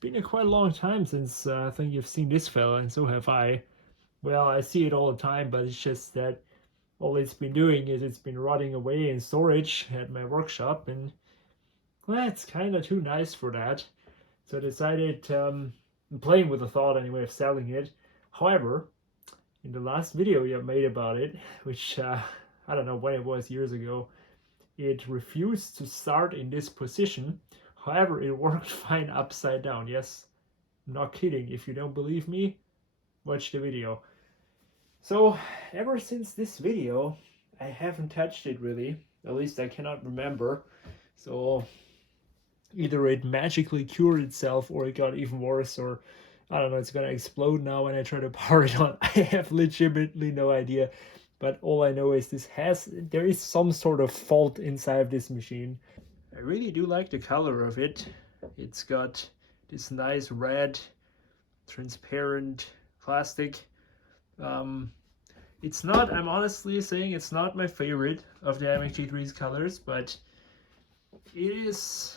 been a quite a long time since I think you've seen this fella, and so have I. Well, I see it all the time, but it's just that all it's been doing is it's been rotting away in storage at my workshop, and well, it's kind of too nice for that. So I decided, I'm playing with the thought anyway of selling it. However, in the last video you made about it, which I don't know when it was, years ago, it refused to start in this position. However, it worked fine upside down. Yes, I'm not kidding. If you don't believe me, watch the video. So ever since this video, I haven't touched it really. At least I cannot remember. So either it magically cured itself or it got even worse, or I don't know, it's gonna explode now when I try to power it on. I have legitimately no idea. But all I know is there is some sort of fault inside of this machine. I really do like the color of it. It's got this nice red, transparent plastic. It's not, I'm honestly saying it's not my favorite of the iMac G3's colors, but it is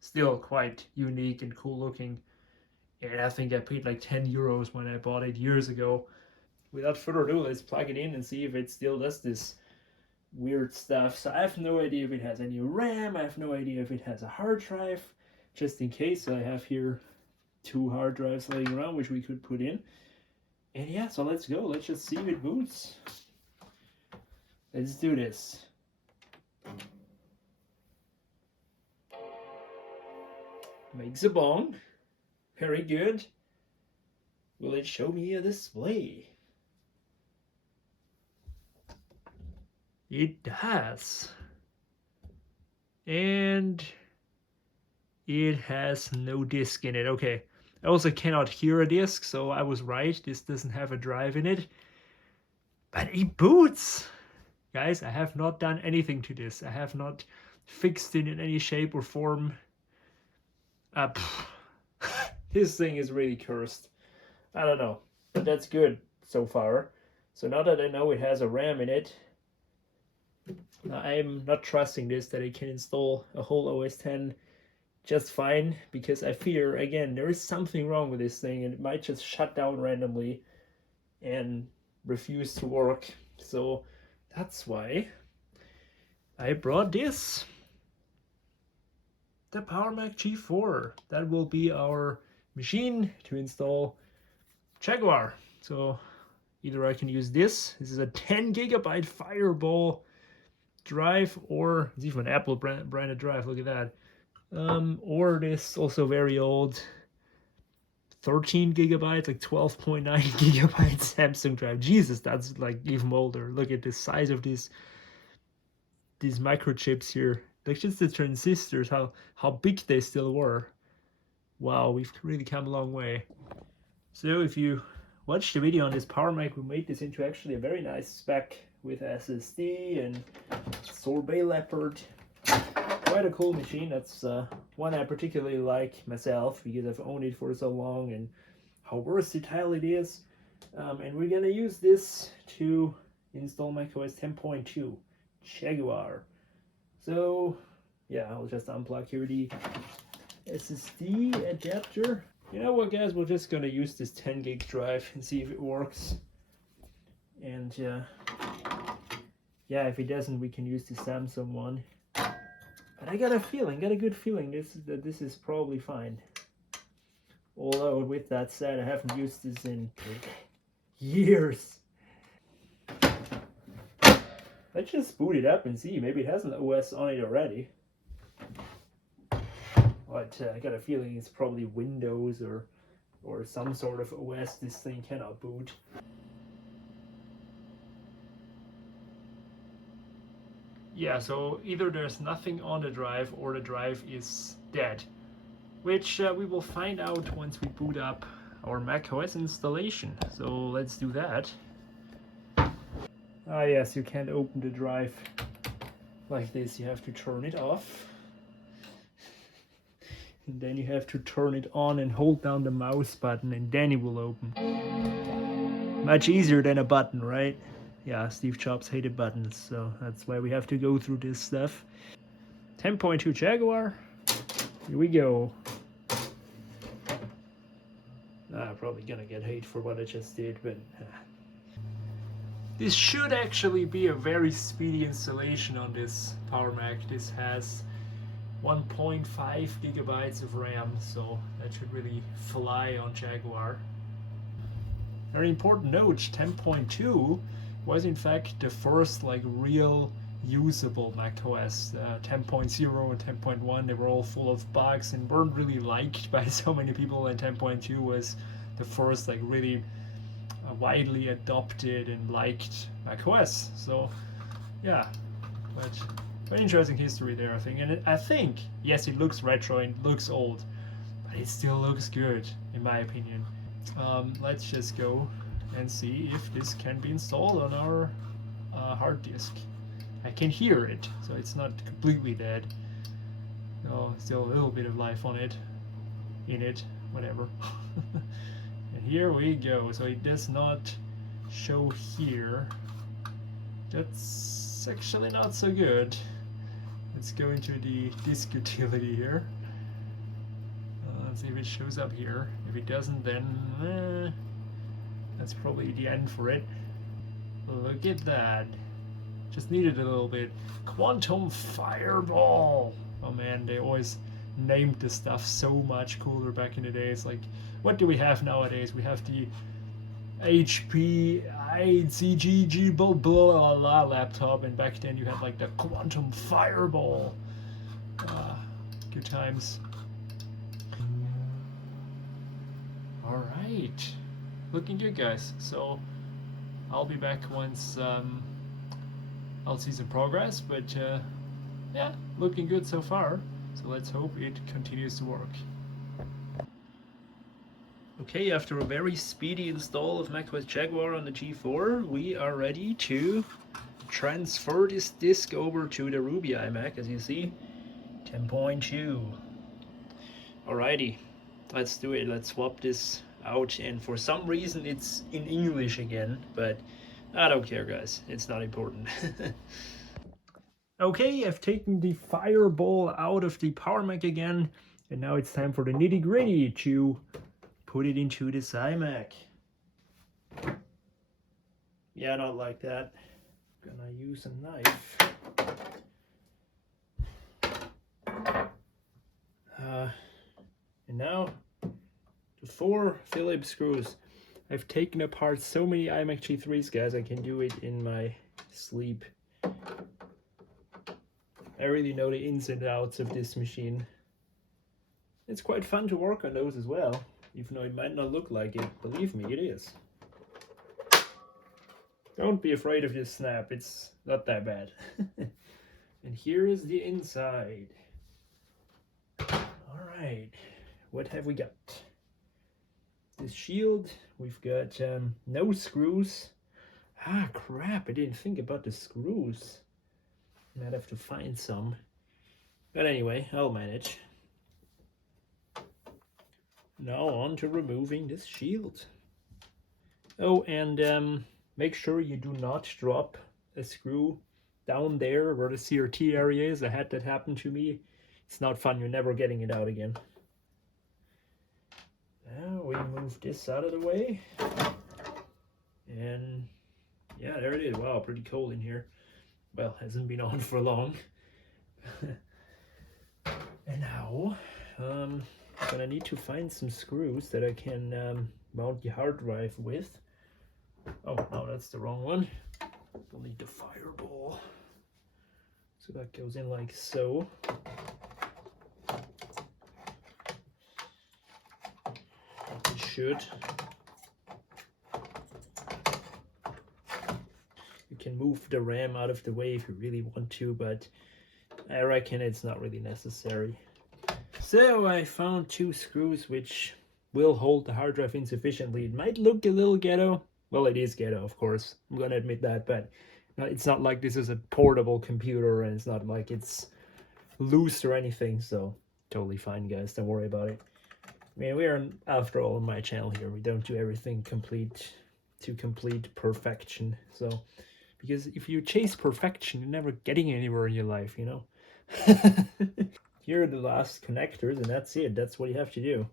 still quite unique and cool looking. And I think I paid like 10 euros when I bought it years ago. Without further ado, let's plug it in and see if it still does this weird stuff. So I have no idea if it has any RAM, I have no idea if it has a hard drive. Just in case, I have here 2 hard drives laying around which we could put in. And yeah, so let's go. Let's just see if it boots. Let's do this. Makes a bong. Very good. Will it show me a display? It does. And it has no disk in it. Okay. I also cannot hear a disk, so I was right. This doesn't have a drive in it. But it boots! Guys, I have not done anything to this. I have not fixed it in any shape or form. This thing is really cursed. I don't know, but that's good so far. So now that I know it has a RAM in it, I'm not trusting this that it can install a whole OS X just fine, because I fear, again, there is something wrong with this thing and it might just shut down randomly and refuse to work. So that's why I brought this, the PowerMac G4. That will be our machine to install Jaguar. So either I can use this is a 10 gigabyte Fireball drive, or it's even an Apple branded drive, look at that. Or this also very old 13 gigabytes, like 12.9 gigabyte Samsung drive. Jesus, that's like even older. Look at the size of these microchips here. Like just the transistors, how big they still were. Wow, we've really come a long way. So if you watch the video on this PowerMac, we made this into actually a very nice spec with SSD and sorbet leopard. Quite a cool machine. That's one I particularly like myself because I've owned it for so long and how versatile it is. And we're gonna use this to install macOS 10.2 Jaguar. So yeah, I'll just unplug here the SSD adapter. You know what, guys, we're just gonna use this 10 gig drive and see if it works. And yeah, if it doesn't, we can use the Samsung one. But I got a good feeling that this is probably fine. Although with that said, I haven't used this in years. Let's just boot it up and see. Maybe it has an OS on it already. But I got a feeling it's probably Windows or some sort of OS this thing cannot boot. Yeah, so either there's nothing on the drive or the drive is dead, which we will find out once we boot up our macOS installation. So let's do that. Ah yes, you can't open the drive like this. You have to turn it off. And then you have to turn it on and hold down the mouse button and then it will open. Much easier than a button, right? Yeah, Steve Jobs hated buttons, so that's why we have to go through this stuff. 10.2 Jaguar. Here we go. Probably gonna get hate for what I just did, but this should actually be a very speedy installation on this Power Mac. This has 1.5 gigabytes of RAM, so that should really fly on Jaguar. Very important note, 10.2 was in fact the first like real usable macOS. 10.0 and 10.1, they were all full of bugs and weren't really liked by so many people, and 10.2 was the first like really widely adopted and liked macOS. So yeah, but very interesting history there, I think. And I think, yes, it looks retro and looks old, but it still looks good, in my opinion. Let's just go and see if this can be installed on our hard disk. I can hear it, so it's not completely dead. Oh, still a little bit of life on it, in it, whatever. And here we go. So it does not show here. That's actually not so good. Let's go into the disk utility here. Let's see if it shows up here. If it doesn't, then that's probably the end for it. Look at that. Just needed a little bit. Quantum Fireball! Oh man, they always named the stuff so much cooler back in the days. Like, what do we have nowadays? We have the HP ICGG blah blah blah laptop, and back then you had like the Quantum Fireball. Good times. Alright, looking good, guys. So I'll be back once I'll see some progress, but yeah, looking good so far. So let's hope it continues to work. Okay, after a very speedy install of macOS Jaguar on the G4, we are ready to transfer this disk over to the Ruby iMac, as you see, 10.2. Alrighty, let's do it. Let's swap this out, and for some reason it's in English again, but I don't care, guys. It's not important. Okay, I've taken the Fireball out of the Power Mac again, and now it's time for the nitty-gritty to put it into this iMac. Yeah, not like that. Gonna use a knife. And now the 4 Phillips screws. I've taken apart so many iMac G3s, guys. I can do it in my sleep. I really know the ins and outs of this machine. It's quite fun to work on those as well, even though it might not look like it. Believe me, it is. Don't be afraid of this snap, it's not that bad. And here is the inside. Alright, what have we got? This shield, we've got no screws. Ah, crap, I didn't think about the screws. Might have to find some. But anyway, I'll manage. Now on to removing this shield. Oh, and make sure you do not drop a screw down there where the CRT area is. I had that happen to me. It's not fun, you're never getting it out again. Now we move this out of the way. And yeah, there it is. Wow, pretty cold in here. Well, hasn't been on for long. And now, I'm gonna need to find some screws that I can mount the hard drive with. Oh, no, that's the wrong one. We'll need the Fireball. So that goes in like so. It should. You can move the RAM out of the way if you really want to, but I reckon it's not really necessary. So I found 2 screws which will hold the hard drive in sufficiently. It might look a little ghetto. Well, it is ghetto, of course. I'm gonna admit that, but it's not like this is a portable computer, and it's not like it's loose or anything, so totally fine, guys. Don't worry about it. I mean, we are, after all, on my channel here. We don't do everything to complete perfection. So, because if you chase perfection, you're never getting anywhere in your life, you know? Here are the last connectors, and that's it. That's what you have to do.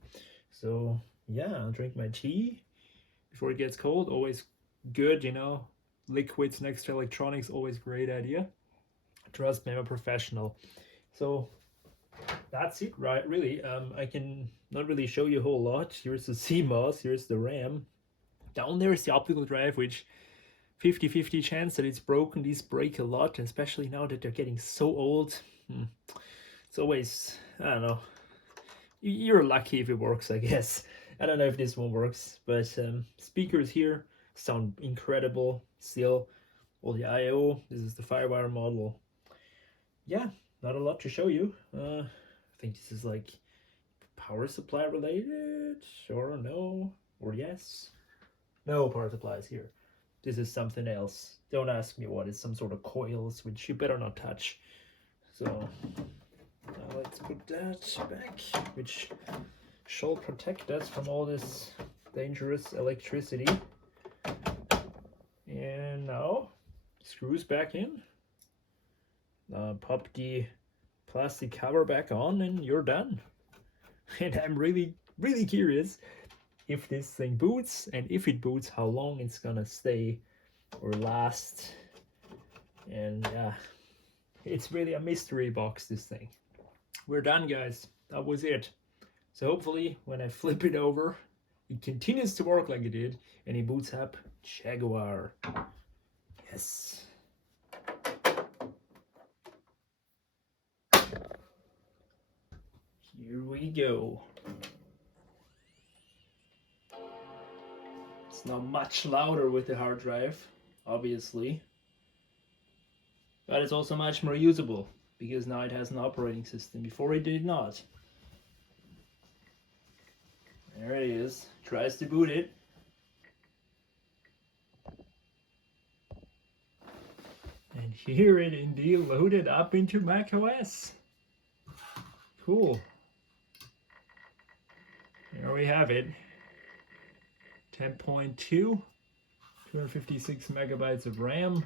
So yeah, I'll drink my tea before it gets cold. Always good, Liquids next to electronics, always great idea. Trust me, I'm a professional. So that's it, right? Really, I can not really show you a whole lot. Here's the CMOS, here's the RAM. Down there is the optical drive, which 50-50 chance that it's broken. These break a lot, and especially now that they're getting so old. It's always, I don't know, you're lucky if it works, I guess. I don't know if this one works, but speakers here sound incredible still. All the I/O. This is the Firewire model. Yeah, not a lot to show you. I think this is like power supply related, or no, or yes. No power supplies here. This is something else. Don't ask me what. It's some sort of coils, which you better not touch. So now let's put that back, which shall protect us from all this dangerous electricity. And now screws back in. Pop the plastic cover back on, and you're done. And I'm really, really curious if this thing boots, and if it boots, how long it's gonna stay or last. And yeah, it's really a mystery box, this thing. We're done, guys. That was it. So hopefully when I flip it over, it continues to work like it did, and it boots up Jaguar. Yes. Here we go. It's now much louder with the hard drive, obviously. But it's also much more usable, because now it has an operating system. Before it did not. There it is. Tries to boot it. And here it indeed loaded up into macOS. Cool. There we have it. 10.2, 256 megabytes of RAM.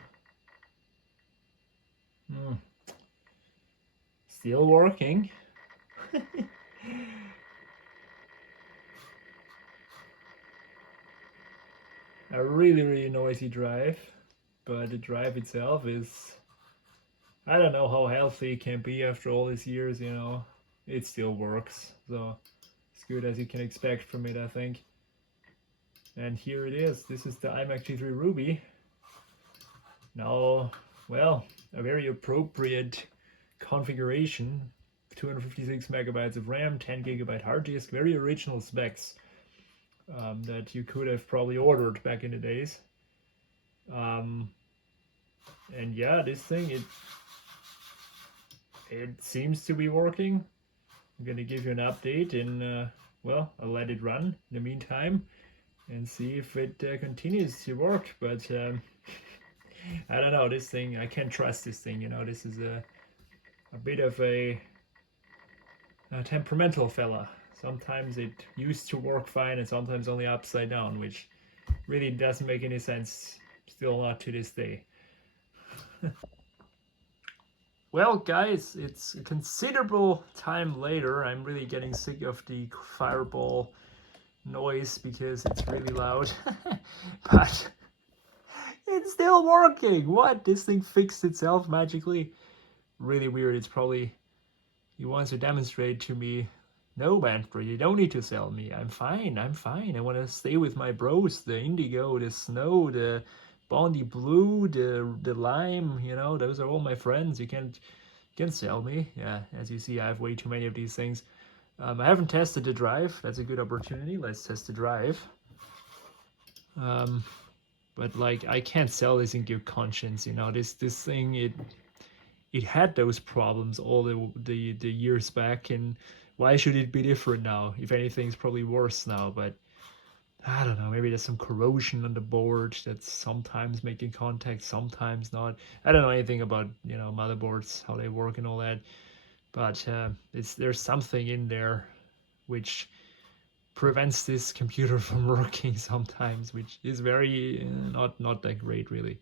Still working. A really, really noisy drive, but the drive itself is, I don't know how healthy it can be after all these years, It still works, so as good as you can expect from it, I think. And here it is. This is the iMac G3 Ruby. Now, well, a very appropriate configuration. 256 megabytes of RAM, 10 gigabyte hard disk, very original specs that you could have probably ordered back in the days. And yeah, this thing, it seems to be working. I'm gonna give you an update in, well, I'll let it run in the meantime and see if it continues to work. But I don't know, this thing, I can't trust this thing, this is a bit of a temperamental fella. Sometimes it used to work fine and sometimes only upside down, which really doesn't make any sense, still not to this day. Well, guys, it's a considerable time later. I'm really getting sick of the fireball noise because it's really loud. But it's still working. What? This thing fixed itself magically? Really weird. It's probably he wants to demonstrate to me, no, Manfred, you don't need to sell me. I'm fine. I'm fine. I want to stay with my bros, the indigo, the snow, the Bondi blue, the lime, those are all my friends. You can't sell me. Yeah, as you see, I have way too many of these things. I haven't tested the drive. That's a good opportunity. Let's test the drive. But like, I can't sell this in good conscience. This thing, it had those problems all the years back, and why should it be different now? If anything, it's probably worse now. But I don't know, maybe there's some corrosion on the board that's sometimes making contact, sometimes not. I don't know anything about motherboards, how they work and all that, but there's something in there which prevents this computer from working sometimes, which is very not that great, really.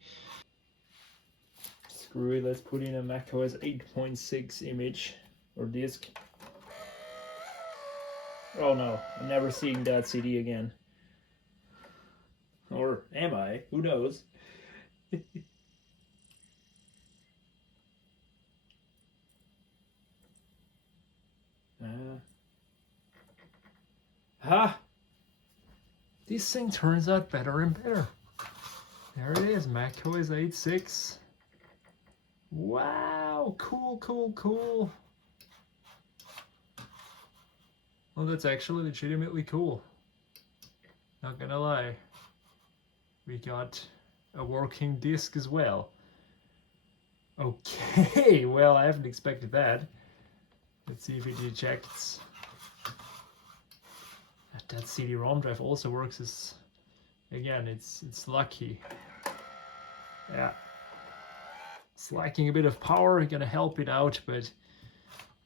Screw it, let's put in a macOS 8.6 image or disk. Oh no, I'm never seeing that CD again. Or am I? Who knows? Uh, ha! This thing turns out better and better. There it is, macOS 8.6. Wow, cool, cool, cool. Well, that's actually legitimately cool. Not gonna lie. We got a working disk as well. Okay, well, I haven't expected that. Let's see if it ejects. That CD-ROM drive also works as, again, it's lucky. Yeah. It's lacking a bit of power, gonna help it out, but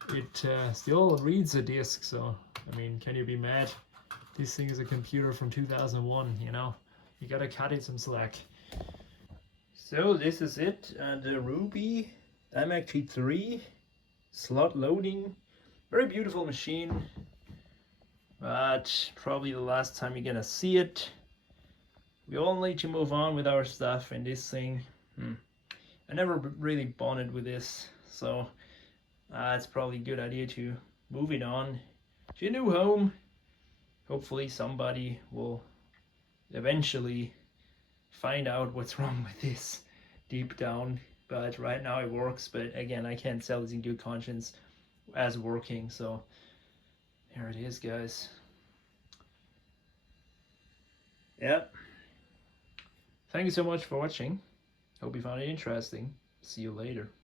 it still reads a disk, so, I mean, can you be mad? This thing is a computer from 2001, you know? You gotta cut it some slack. So this is it, the Ruby iMac G3 slot loading. Very beautiful machine, but probably the last time you're gonna see it. We all need to move on with our stuff in this thing. I never really bonded with this, so it's probably a good idea to move it on to a new home. Hopefully somebody will eventually find out what's wrong with this deep down, but right now it works. But again, I can't sell this in good conscience as working, so here it is, guys. Yep. Thank you so much for watching. Hope you found it interesting. See you later.